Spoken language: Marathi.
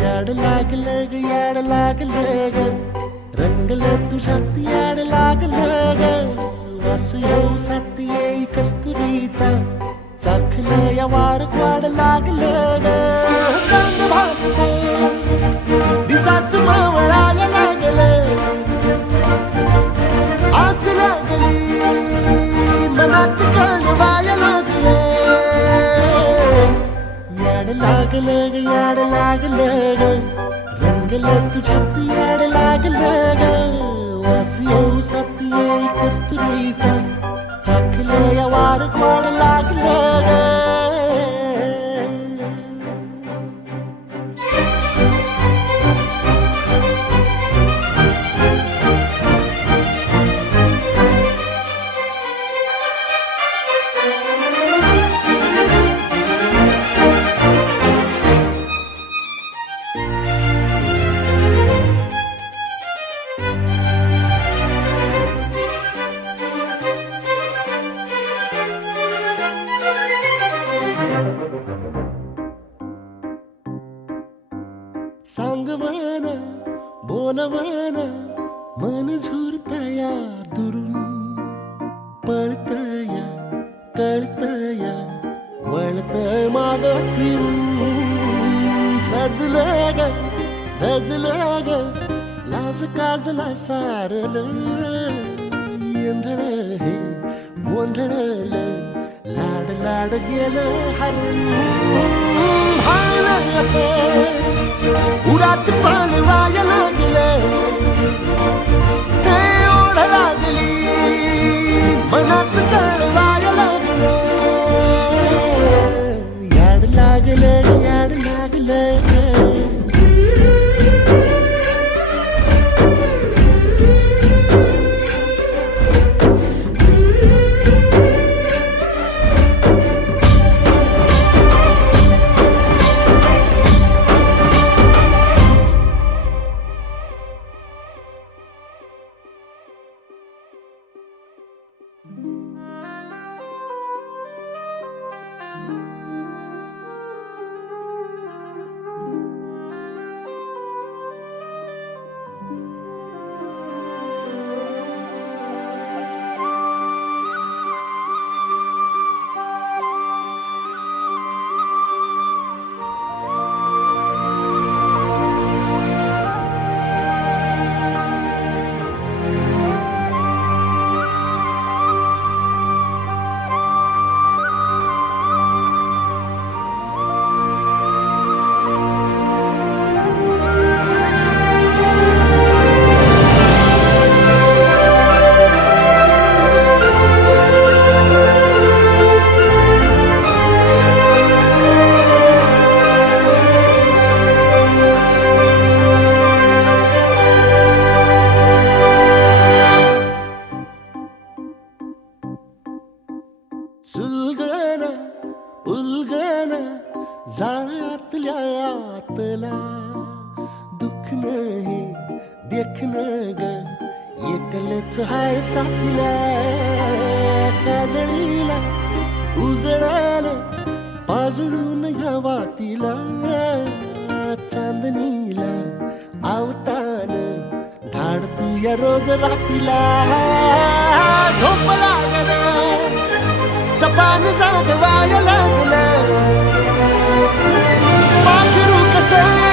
याड लागलं ग याड लागलं ग रंगलं तुझ्यात याड लागलं ग वास येऊ साथ येई कस्तुरीचा चाखलं या वार वाड लागलं ग चांद भासलं दिसाच मावळायला लागलं आस लागली मनात कळवायला लागलं याड लागलं ग याड लागलं ग रंगलं तुझ्यात याड लागलं ग वास येऊ साथ येई कस्तुरीचा चाखलं या वार वाड लागलं ग सांगवान बोलवान मन झुरतया दुरून पळतया कळतया वळतय माग फिरून सजलं ग धजलं ग लाज काजला सारलं येंधळ हे गोंधळलं लाड लाड गेलं हरून हायलं असं उरात पालवाया लागलं ते ओढ लागली मनात चळवाया लागलं याड लागलं याड लागलं सुलगन उलगन जाळ्यातल्या आतला दुःख नाही देखन ग एकलच हाय साथीला काजळीला उजळाल पाजळून ह्या वातीला चांदणीला आवतान धाड तू या रोज रातीला झोप लागलं सपान जागवाया लागलं पाखरू कसं